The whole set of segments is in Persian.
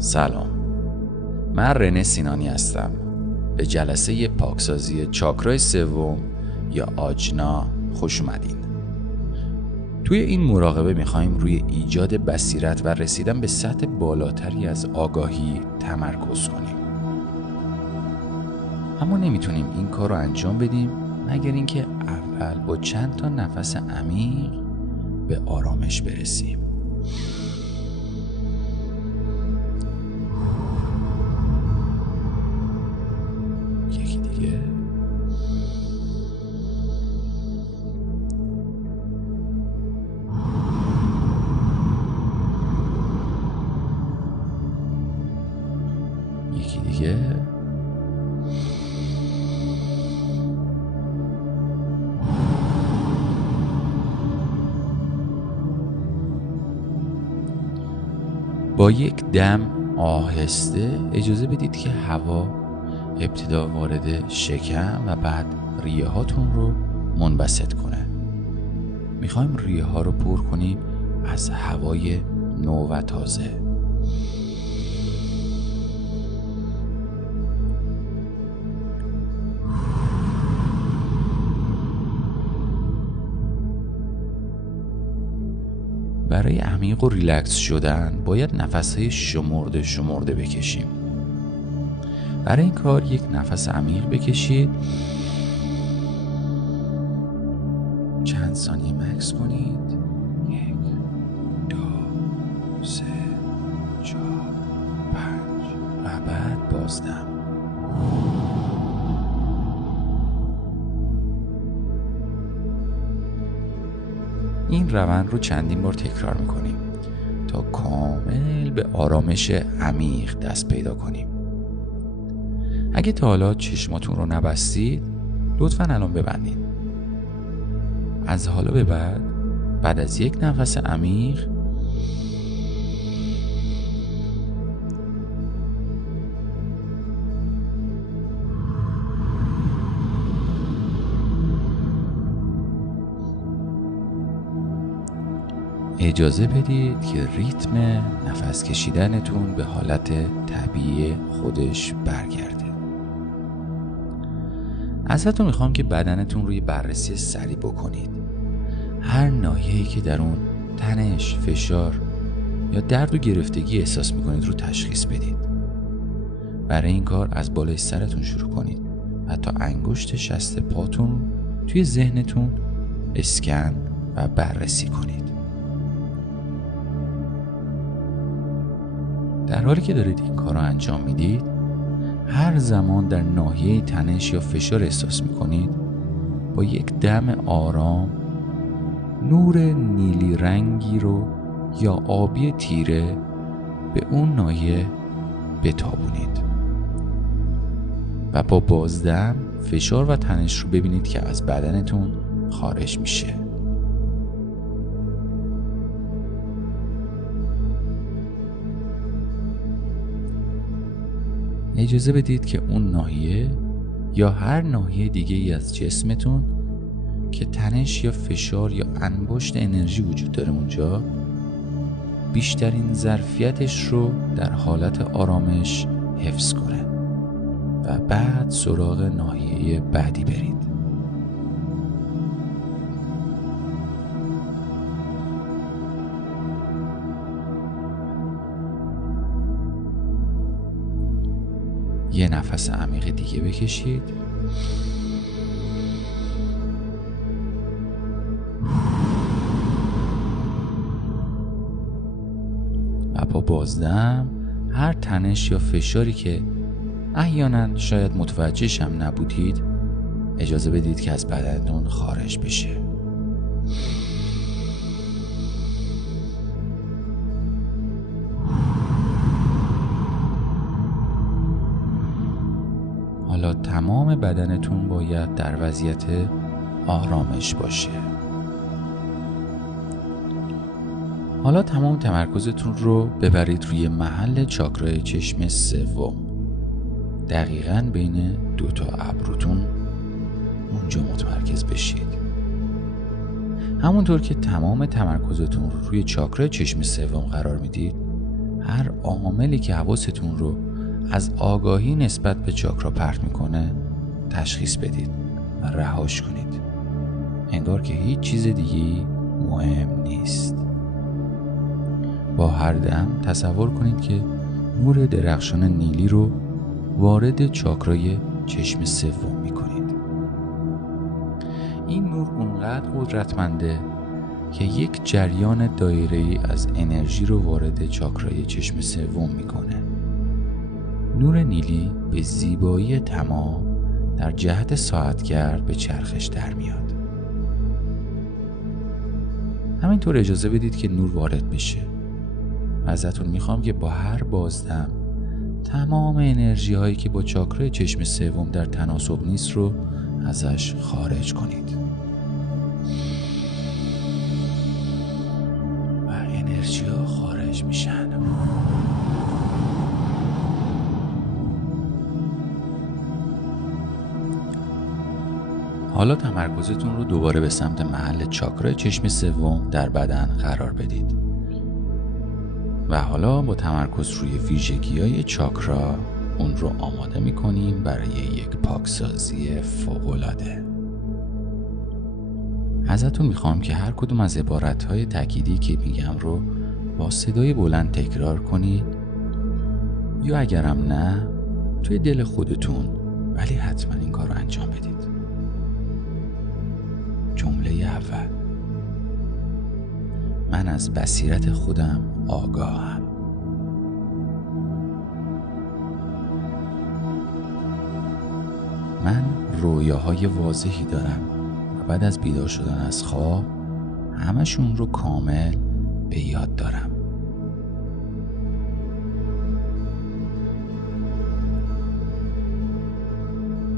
سلام، من رنه سینانی هستم. به جلسه پاکسازی چاکرای سوم یا آجنا خوش اومدین. توی این مراقبه میخوایم روی ایجاد بصیرت و رسیدن به سطح بالاتری از آگاهی تمرکز کنیم. اما نمیتونیم این کار رو انجام بدیم مگر اینکه اول با چند تا نفس عمیق به آرامش برسیم. یکی دیگه. یکی دیگه. با یک دم آهسته اجازه بدید که هوا ابتدا وارد شکم و بعد ریه هاتون رو منبسط کنه. میخوایم ریه ها رو پر کنیم از هوای نو و تازه. برای عمیق و ریلکس شدن باید نفس‌های شمرده بکشیم. برای این کار یک نفس عمیق بکشید، چند ثانیه مکث کنید، 1 2 3 4 5 و بعد بازدم. این روند رو چندین بار تکرار میکنیم تا کامل به آرامش عمیق دست پیدا کنیم. اگه تا حالا چشماتون رو نبستید لطفاً الان ببندید. از حالا به بعد از یک نفس عمیق اجازه بدید که ریتم نفس کشیدنتون به حالت طبیعی خودش برگرده. ازتون میخوام که بدنتون روی بررسی سریع بکنید. هر ناحیه‌ای که در اون تنش، فشار یا درد و گرفتگی احساس میکنید رو تشخیص بدید. برای این کار از بالای سرتون شروع کنید و تا انگشت شست پاتون توی ذهنتون اسکن و بررسی کنید. در حالی که دارید این کار رو انجام میدید، هر زمان در ناحیه تنش یا فشار احساس میکنید، با یک دم آرام نور نیلی رنگی رو یا آبی تیره به اون ناحیه بتابونید و با بازدم فشار و تنش رو ببینید که از بدنتون خارج میشه. اجازه بدید که اون ناحیه یا هر ناحیه دیگه ای از جسمتون که تنش یا فشار یا انباشت انرژی وجود داره اونجا بیشترین ظرفیتش رو در حالت آرامش حفظ کنه و بعد سراغ ناحیه بعدی برید. یه نفس عمیق دیگه بکشید و با بازدم هر تنش یا فشاری که احیانا شاید متوجهش هم نبودید اجازه بدید که از بدنتون خارج بشه. حالا تمام بدنتون باید در وضعیت آرامش باشه. حالا تمام تمرکزتون رو ببرید روی محل چاکرای چشم سوم. دقیقاً بین 2 تا ابروتون اونجا متمرکز بشید. همونطور که تمام تمرکزتون رو روی چاکرای چشم سوم قرار میدید، هر عاملی که حواستون رو از آگاهی نسبت به چاکرا پرت میکنه تشخیص بدید و رهاش کنید، انگار که هیچ چیز دیگه‌ای مهم نیست. با هر دم تصور کنید که نور درخشان نیلی رو وارد چاکرای چشم سوم میکنید. این نور اونقدر قدرتمنده که یک جریان دایره‌ای از انرژی رو وارد چاکرای چشم سوم میکنه. نور نیلی به زیبایی تمام در جهت ساعتگرد به چرخش در میاد. همینطور اجازه بدید که نور وارد بشه. ازتون میخوام که با هر بازدم تمام انرژی هایی که با چاکرای چشم سوم در تناسب نیست رو ازش خارج کنید و انرژی ها خارج میشن. حالا تمرکزتون رو دوباره به سمت محل چاکرای چشم سوم در بدن قرار بدید و حالا با تمرکز روی ویژگی‌های چاکرا اون رو آماده می‌کنیم برای یک پاکسازی فوق‌العاده. ازتون میخوام که هر کدوم از عبارت‌های تأکیدی که میگم رو با صدای بلند تکرار کنید یا اگرم نه توی دل خودتون، ولی حتما این کار رو انجام بدید. جمله اول: من از بصیرت خودم آگاهم. من رویاهای واضحی دارم و بعد از بیدار شدن از خواب همشون رو کامل به یاد دارم.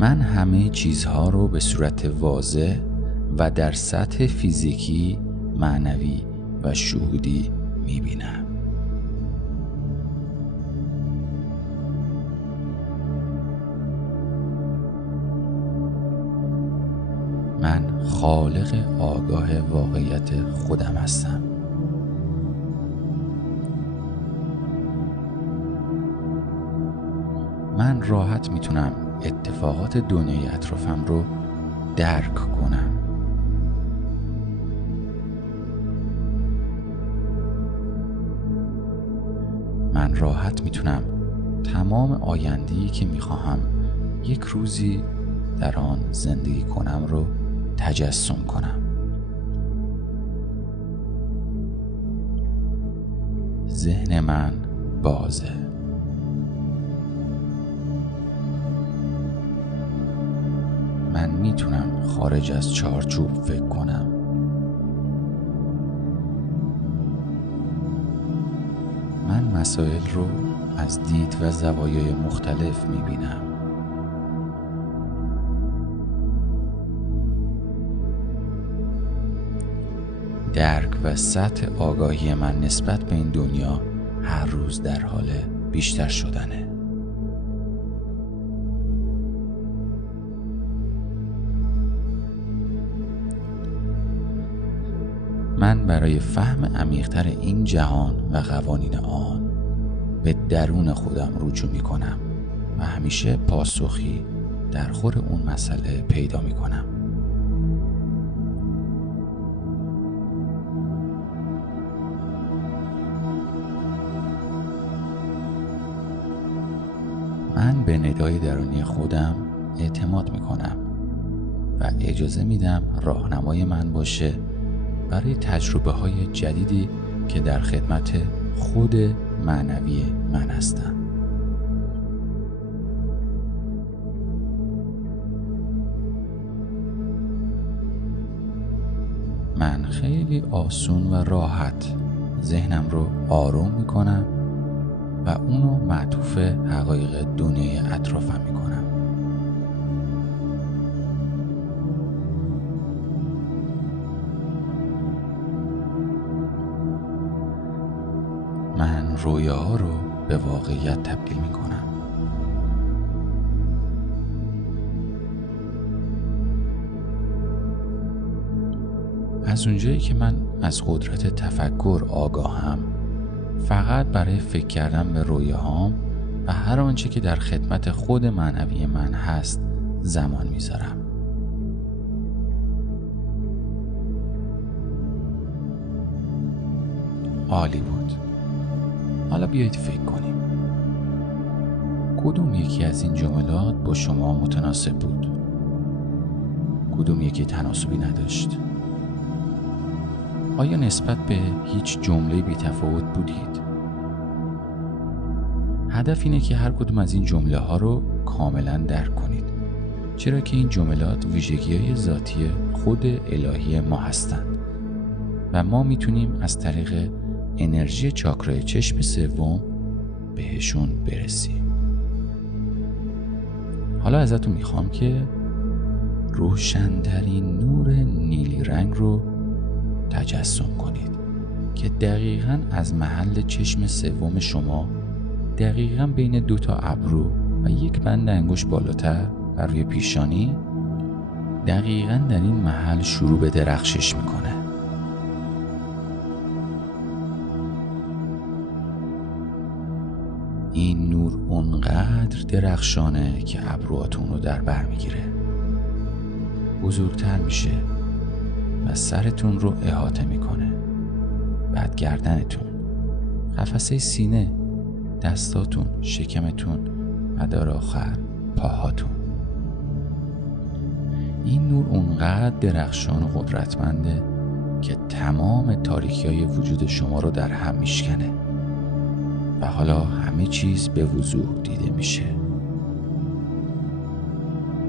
من همه چیزها رو به صورت واضح و در سطح فیزیکی، معنوی و شهودی میبینم. من خالق آگاه واقعیت خودم هستم. من راحت میتونم اتفاقات دنیای اطرافم رو درک کنم. من راحت میتونم تمام آینده‌ای که میخواهم یک روزی در آن زندگی کنم رو تجسم کنم. ذهن من بازه. من میتونم خارج از چارچوب فکر کنم. من مسائل رو از دید و زوایای مختلف میبینم. درک و سطح آگاهی من نسبت به این دنیا هر روز در حال بیشتر شدنه. من برای فهم عمیق‌تر این جهان و قوانین آن به درون خودم رجوع می کنم و همیشه پاسخی در خور اون مسئله پیدا می کنم. من به ندای درونی خودم اعتماد می کنم و اجازه میدم راهنمای من باشه برای تجربه های جدیدی که در خدمت خود معنوی من هستم. من خیلی آسون و راحت ذهنم رو آروم میکنم و اونو معطوف حقایق دنیای اطرافم میکنم. من رویاها رو به واقعیت تبدیل میکنم. از اونجایی که من از قدرت تفکر آگاهم فقط برای فکر کردن به رویاهام و هر آنچه که در خدمت خود معنوی من هست زمان میذارم. عالی بود. حالا بیایید فکر کنیم. کدوم یکی از این جملات با شما متناسب بود؟ کدوم یکی تناسبی نداشت؟ آیا نسبت به هیچ جمله بی تفاوت بودید؟ هدف اینه که هر کدوم از این جمله ها رو کاملا درک کنید، چرا که این جملات ویژگی‌های ذاتی خود الهی ما هستند و ما میتونیم از طریق انرژی چاکرای چشم سوم بهشون برسیم. حالا ازتون میخوام که روشن‌ترین نور نیلی رنگ رو تجسم کنید که دقیقاً از محل چشم سوم شما، دقیقاً بین 2 تا ابرو و 1 بند انگشت بالاتر و روی پیشانی، دقیقاً در این محل شروع به درخشش میکنه. این نور اونقدر درخشانه که ابروهاتون رو در بر میگیره، بزرگتر میشه و سرتون رو احاطه میکنه، بعد گردنتون، قفسه سینه، دستاتون، شکمتون و در آخر پاهاتون. این نور اونقدر درخشان و قدرتمنده که تمام تاریکی‌های وجود شما رو در هم میشکنه و حالا همه چیز به وضوح دیده میشه.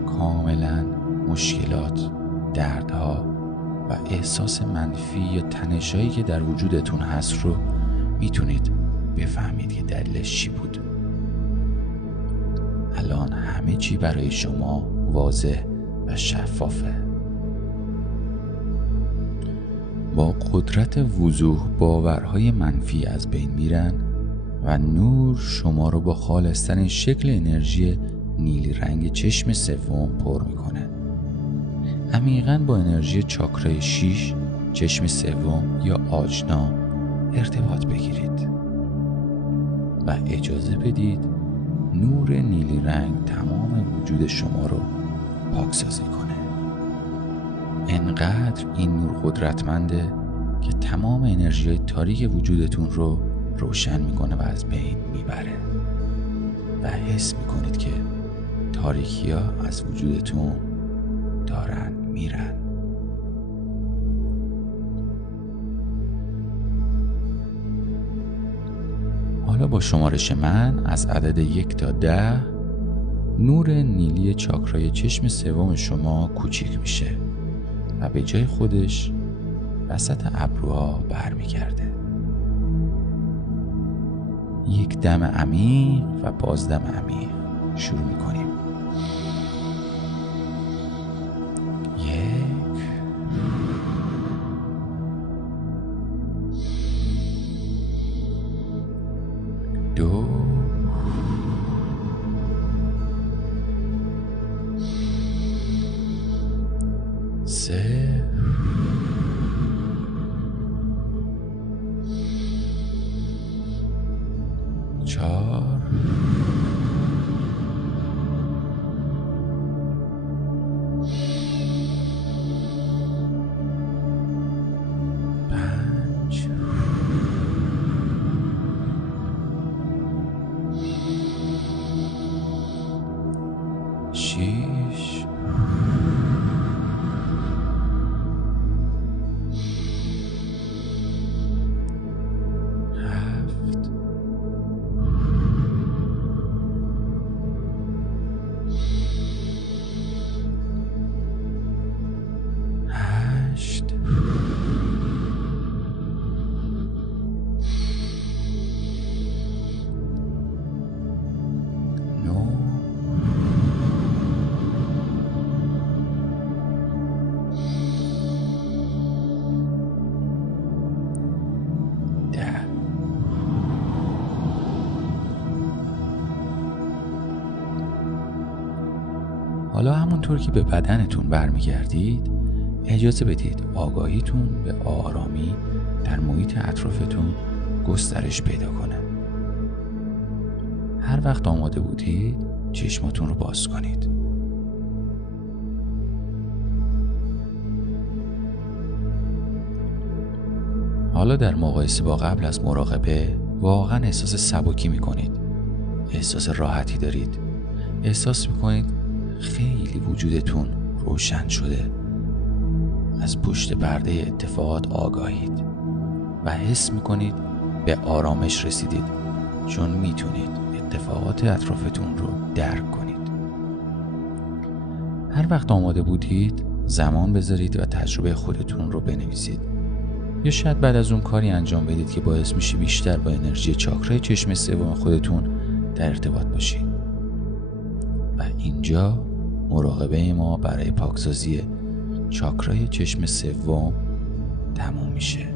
کاملا مشکلات، دردها و احساس منفی یا تنشایی که در وجودتون هست رو میتونید بفهمید که دلیلش چی بود. الان همه چی برای شما واضح و شفافه. با قدرت وضوح باورهای منفی از بین میرن و نور شما رو با خالصترین شکل انرژی نیلی رنگ چشم سوم پر میکنه. عمیقاً با انرژی چاکرای 6 چشم سوم یا آجنا ارتباط بگیرید و اجازه بدید نور نیلی رنگ تمام وجود شما رو پاکسازی کنه. انقدر این نور قدرتمنده که تمام انرژی تاریک وجودتون رو روشن میکنه و از بین میبره و حس میکنید که تاریکی ها از وجودتون دارن میرن. حالا با شمارش من از عدد 1 تا 10 نور نیلی چاکرای چشم سوم شما کوچیک میشه و به جای خودش وسط ابروها برمیگرده. 1 دم عمیق و بازدم عمیق. شروع میکنیم. 1 2 3 4 5 6 7 8 9 10. حالا همونطور که به بدنتون برمیگردید اجازه بدید آگاهیتون به آرامی در محیط اطرافتون گسترش پیدا کنه. هر وقت آماده بودید چشماتون رو باز کنید. حالا در مقایسه با قبل از مراقبه واقعا احساس سبکی میکنید. احساس راحتی دارید. احساس میکنید خیلی وجودتون روشن شده. از پشت پرده اتفاقات آگاهید و حس میکنید به آرامش رسیدید، چون میتونید اتفاقات اطرافتون رو درک کنید. هر وقت آماده بودید زمان بذارید و تجربه خودتون رو بنویسید، یا شاید بعد از اون کاری انجام بدید که باعث میشه بیشتر با انرژی چاکرای چشم سوم خودتون در ارتباط باشید. و اینجا مراقبه ما برای پاکسازی چاکرای چشم سوم تموم میشه.